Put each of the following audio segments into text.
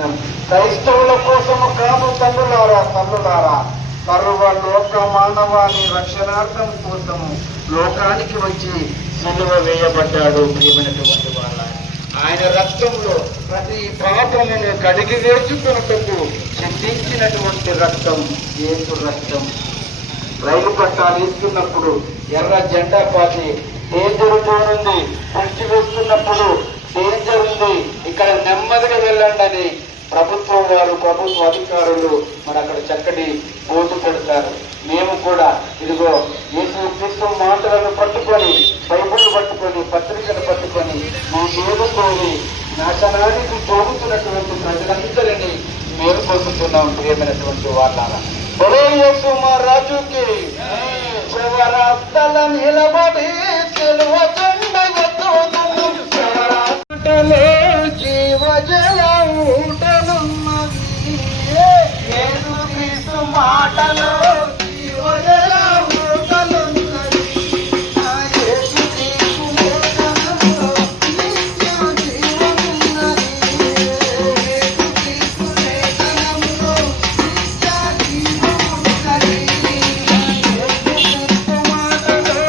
దినం. క్రైస్తవుల కోసము కాదు తల్లులారా, సర్వలోక మానవాళి రక్షణార్థం కోసము లోకానికి వచ్చి సిలువ వేయబడ్డాడు. ప్రియమైనటువంటి వాళ్ళ ఆయన రక్తంలో ప్రతి పాపమును కడిగి వేసుకున్నటకు చిందించినటువంటి రక్తం యేసు రక్తం. రైలు పట్టాలు ఇస్తున్నప్పుడు ఎర్ర జెండా పాతి డేంజర్ జోన్ ఉంది, కుర్చీ వేస్తున్నప్పుడు డేంజర్ ఉంది, ఇక్కడ నెమ్మదిగా వెళ్ళండి అని ప్రభుత్వ అధికారులు మరి అక్కడ చక్కటి బోధు పెడతారు. మేము కూడా ఇదిగో యేసు క్రీస్తు మాటలను పట్టుకొని, బైబిల్ పట్టుకొని, పత్రికను పట్టుకొని మా దేవుని నాశనానికి జోగుతున్నటువంటి ప్రజలందరినీ మేము కోరుతున్నాం. ప్రియమైనటువంటి వాళ్ళ ఒరే యేసు మా రాజుకి శివరాస్తల నిలబడి సిలువ జెండ ఎత్తుతూ జీవజల ఊటలున్నవి. యేసు క్రీస్తు మాటలో జీవజల ఊటలున్నవి. యేసు క్రీస్తు లేఖనంలో నిత్య జీవమున్నది. యేసు క్రీస్తు లేఖనంలో నిత్య జీవమున్నది. యేసు క్రీస్తు మాటలో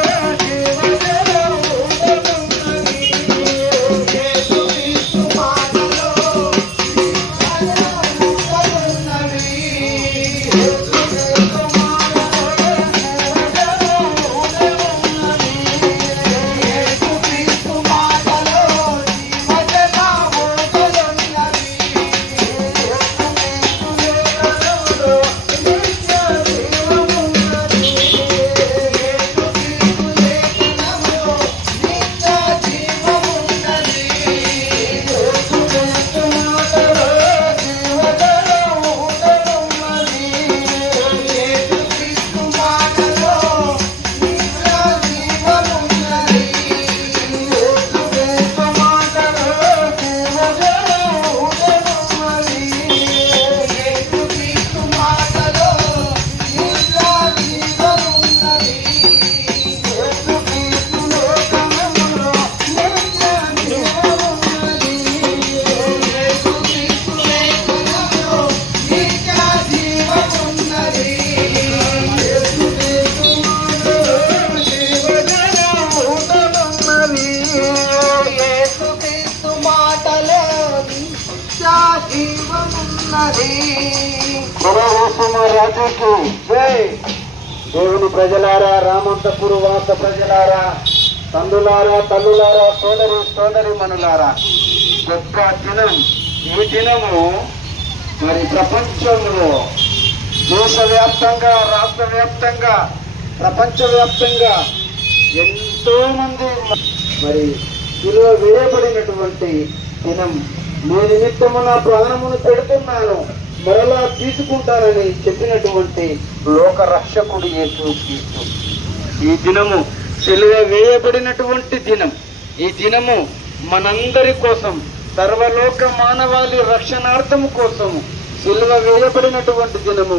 జీవజల ఊటలున్నవి. యేసు క్రీస్తు మాటలో రాజుకి జై. దేవుని ప్రజలారా, రామంతపురు వాస ప్రజలారా, తండ్రులారా, తల్లులారా, సోదరి మనులారా, గొప్ప దినం. ఈ దినము మరి ప్రపంచంలో దేశవ్యాప్తంగా, రాష్ట్ర వ్యాప్తంగా, ప్రపంచవ్యాప్తంగా ఎంతో మంది మరి సిలువ వేయబడినటువంటి దినం. నీ నిమిత్తము నా ప్రాణమును పెడుతున్నాను, మరలా తీసుకుంటానని చెప్పినటువంటి లోక రక్షకుడు యేసు క్రీస్తు. ఈ దినము సిలువ వేయబడినటువంటి దినం. ఈ దినము మనందరి కోసం, సర్వలోక మానవాళి రక్షణార్థము కోసము సిలువ వేయబడినటువంటి దినము,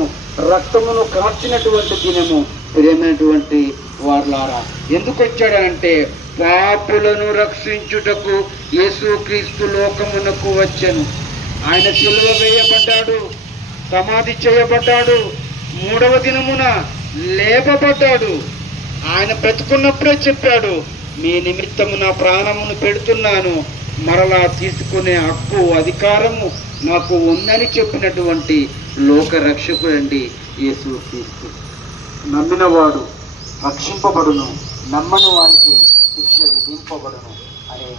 రక్తమును కార్చినటువంటి దినము. ప్రియమైనటువంటి వార్లారా, ఎందుకు వచ్చాడంటే పాపులను రక్షించుటకు యేసుక్రీస్తు లోకమునకు వచ్చెను. ఆయన సిలువ వేయబడ్డాడు, సమాధి చేయబడ్డాడు, 3వ దినమున లేపబడ్డాడు. ఆయన బ్రతుకున్నప్పుడే చెప్పాడు, మీ నిమిత్తము నా ప్రాణమును పెడుతున్నాను, మరలా తీసుకునే హక్కు, అధికారము నాకు ఉందని చెప్పినటువంటి లోక రక్షకుడండి యేసుక్రీస్తు. నమ్మినవాడు రక్షింపబడును, నమ్మని వానికి శిక్ష విధింపబడును అని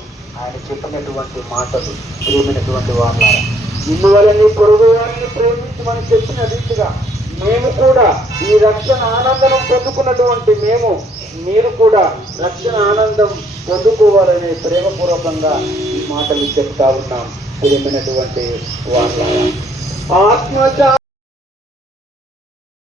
ఆయన చెప్పినటువంటి మాటలు. ప్రేమైనటువంటి వాళ్ళారా, ఇందువలని పొరుగు వారిని ప్రేమించమని చెప్పిన రీతిగా మేము కూడా ఈ రక్షణ ఆనందం పొందుకున్నటువంటి మీరు కూడా రక్షణ ఆనందం పొందుకోవాలనే ప్రేమపూర్వకంగా ఈ మాటలు చెప్తా ఉన్నాం. ప్రేమైనటువంటి వాళ్ళారా, ఆత్మ